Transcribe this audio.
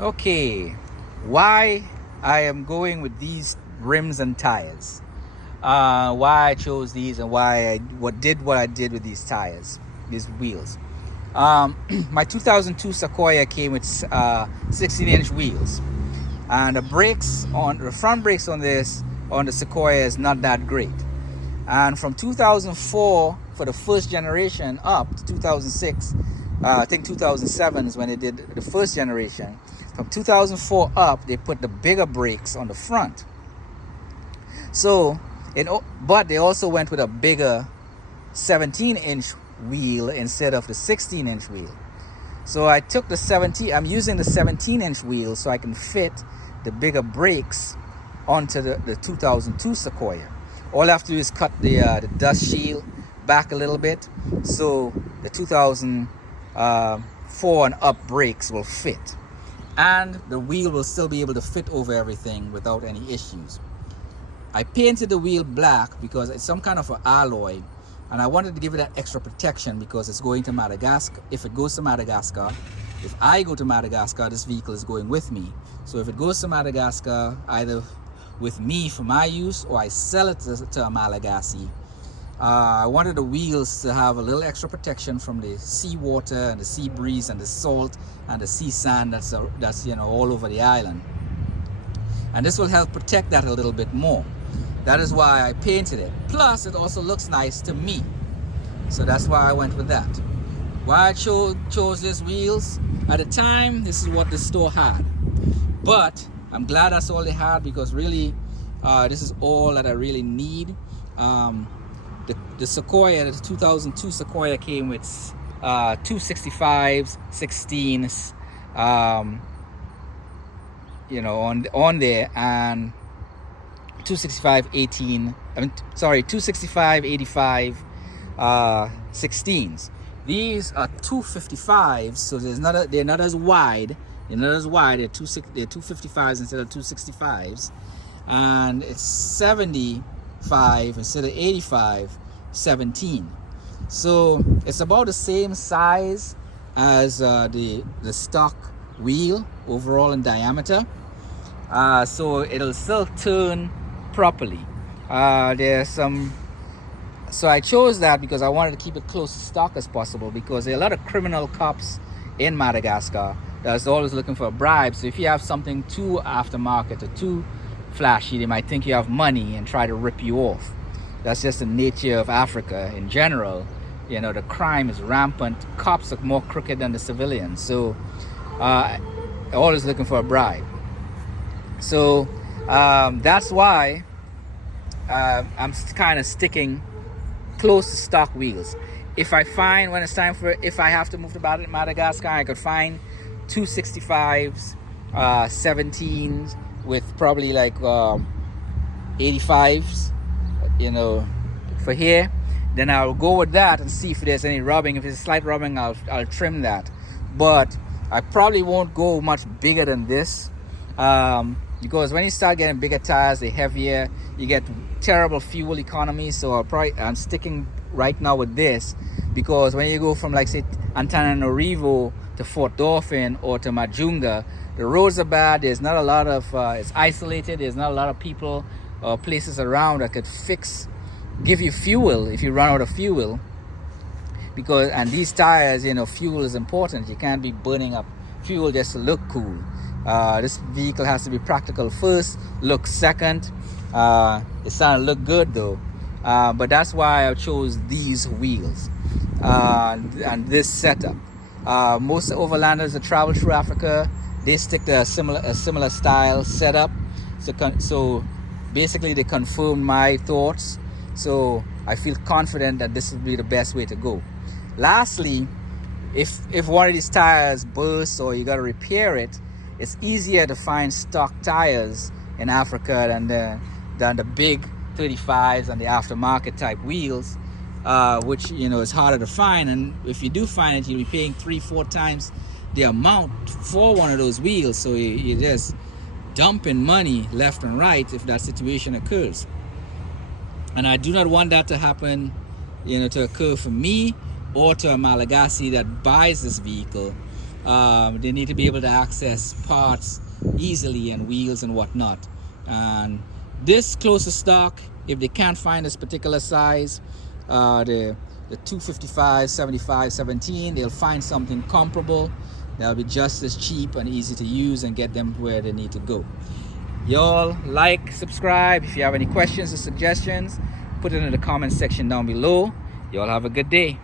Okay, why I am going with these rims and tires. Why I chose these and why I what I did with these tires, these wheels. My 2002 Sequoia came with 16-inch wheels, and the front brakes on the Sequoia is not that great. And from 2004 for the first generation up to 2006, I think 2007 is when they did the first generation. From 2004 up, they put the bigger brakes on the front. So, but they also went with a bigger 17-inch wheel instead of the 16-inch wheel. So I took I'm using the 17-inch wheel so I can fit the bigger brakes onto the 2002 Sequoia. All I have to do is cut the dust shield back a little bit so the 2004 and up brakes will fit. And the wheel will still be able to fit over everything without any issues. I painted the wheel black because it's some kind of an alloy, and I wanted to give it that extra protection because it's going to Madagascar. If it goes to Madagascar, if I go to Madagascar, this vehicle is going with me. So if it goes to Madagascar, either with me for my use or I sell it to a Malagasy, I wanted the wheels to have a little extra protection from the sea water and the sea breeze and the salt and the sea sand that's all over the island. And this will help protect that a little bit more. That is why I painted it. Plus, it also looks nice to me. So that's why I went with that. Why I chose these wheels? At the time, this is what the store had. But I'm glad that's all they had because really, this is all that I really need. The Sequoia, the 2002 Sequoia came with 265s, 16s, on there, and 265, 18. 265, 85, 16s. These are 255s, so they're not as wide. They're not as wide. They're 255s instead of 265s, and it's 75 instead of 85. 17. So it's about the same size as the stock wheel overall in diameter. So it'll still turn properly. So I chose that because I wanted to keep it close to stock as possible because there are a lot of criminal cops in Madagascar that's always looking for a bribe. So if you have something too aftermarket or too flashy, they might think you have money and try to rip you off. That's just the nature of Africa in general. The crime is rampant. Cops are more crooked than the civilians. So always looking for a bribe. So that's why I'm kind of sticking close to stock wheels. If I find when it's time if I have to move to Madagascar, I could find 265s, 17s with probably like 85s. For here, then I'll go with that and see if there's any rubbing. If it's slight rubbing, I'll trim that. But I probably won't go much bigger than this because when you start getting bigger tires, they're heavier. You get terrible fuel economy. So I'm sticking right now with this because when you go from like say Antananarivo to Fort Dauphin or to Majunga, the roads are bad. There's not a lot of it's isolated. There's not a lot of people or places around that could give you fuel if you run out of fuel. And these tires, fuel is important. You can't be burning up fuel just to look cool. This vehicle has to be practical first, look second. It's starting to look good though. But that's why I chose these wheels and this setup. Most overlanders that travel through Africa, they stick to a similar style setup. So basically they confirm my thoughts. So I feel confident that this would be the best way to go. Lastly, if one of these tires bursts or you got to repair it, it's easier to find stock tires in Africa than the big 35s and the aftermarket type wheels, which is harder to find. And if you do find it, you'll be paying 3-4 times the amount for one of those wheels. So you just dumping money left and right if that situation occurs. And I do not want that to happen, to occur for me or to a Malagasy that buys this vehicle. They need to be able to access parts easily and wheels and whatnot. And this closest stock, if they can't find this particular size, the 255, 75, 17, they'll find something comparable that'll be just as cheap and easy to use and get them where they need to go. Y'all like, subscribe. If you have any questions or suggestions, put it in the comment section down below. Y'all have a good day.